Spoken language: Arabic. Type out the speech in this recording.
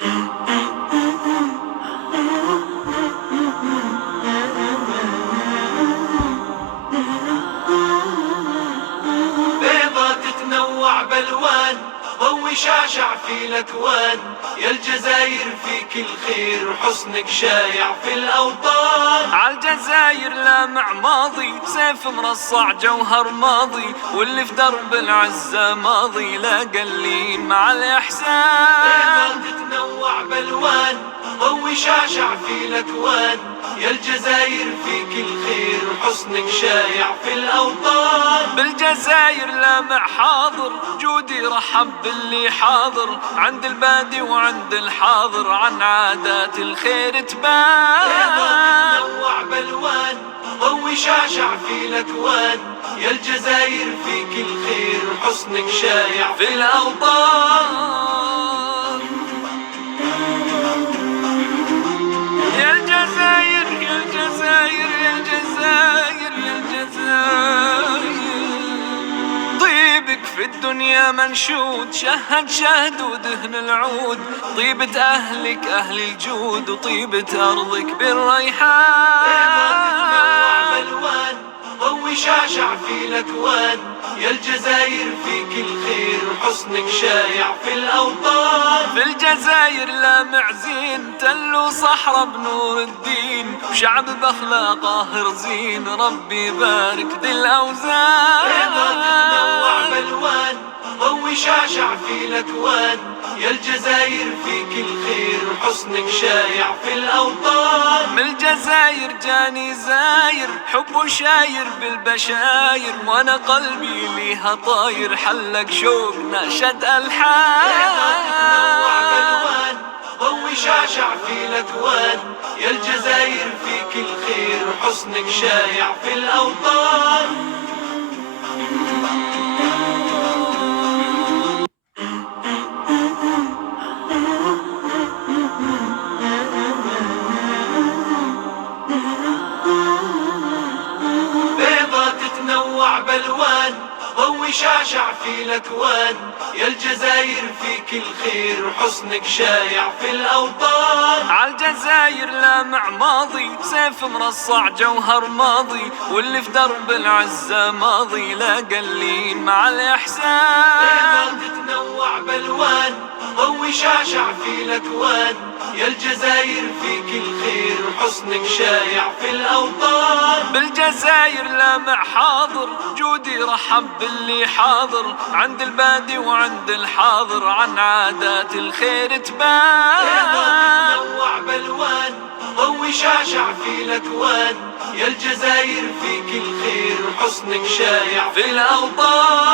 بيضة تتنوع بالوان، ضوي شاشع في الاكوان، يا الجزاير فيك الخير وحسنك شايع في الاوطان. عالجزاير لامع ماضي، سيف مرصع جوهر ماضي، واللي في درب العزة ماضي لا قلين مع الاحسان. بيضة تتنوع بالوان، ضوي شاشع في الاكوان، يا الجزاير فيك الخير وحسنك شايع في الاوطان. بالجزاير لامع حاضر، جودي رحب باللي حاضر، عند البادي وعند الحاضر عن عادات الخير تبان. بيضة تتنوع بالوان، ضوي شاشع في الاكوان، يا الجزاير فيك الخير وحسنك شايع في الاوطان. يا الجزاير يا الجزاير يا الجزاير يا الجزاير، طيبك في الدنيا منشود، شهد شهد ودهن العود، طيبة أهلك أهل الجود، وطيبة أرضك بالريحان. ضوي شاشع في الاكوان، يا الجزاير فيك الخير وحسنك شايع في الاوطان. في الجزاير لامع زين، تل وصحراء بنور الدين، وشعب باخلاقه رزين، ربي يبارك ذي الاوزان. بيضة تتنوع بالوان، ضوي شاشع في الاكوان، يا الجزاير فيك الخير وحسنك شايع في الاوطان. من الجزاير جاني زاير، حب شاير بالبشاير، وانا قلبي ليها طاير، حلق شوق نشد الحان. تتنوع بالوان، ضوي شاشع في الاكوان، يا الجزاير فيك الخير وحسنك شايع في الاوطان. بيضة تتنوع بالوان، ضوي شاشع في الاكوان، يا الجزاير فيك الخير وحسنك شايع في الاوطان. عالجزاير لامع ماضي، سيف مرصع جوهر ماضي، واللي في درب العزة ماضي لا قلين مع الاحسان. بيضة تتنوع بالوان، ضوي شاشع في الاكوان، يا الجزاير فيك الخير وحسنك شايع في الاوطان. بالجزاير لامع حاضر، جودي رحب باللي حاضر، عند البادي وعند الحاضر عن عادات الخير تبان. تتنوع بالوان، ضوي شاشع في الاكوان، يا الجزاير فيك الخير وحسنك شايع في الاوطان.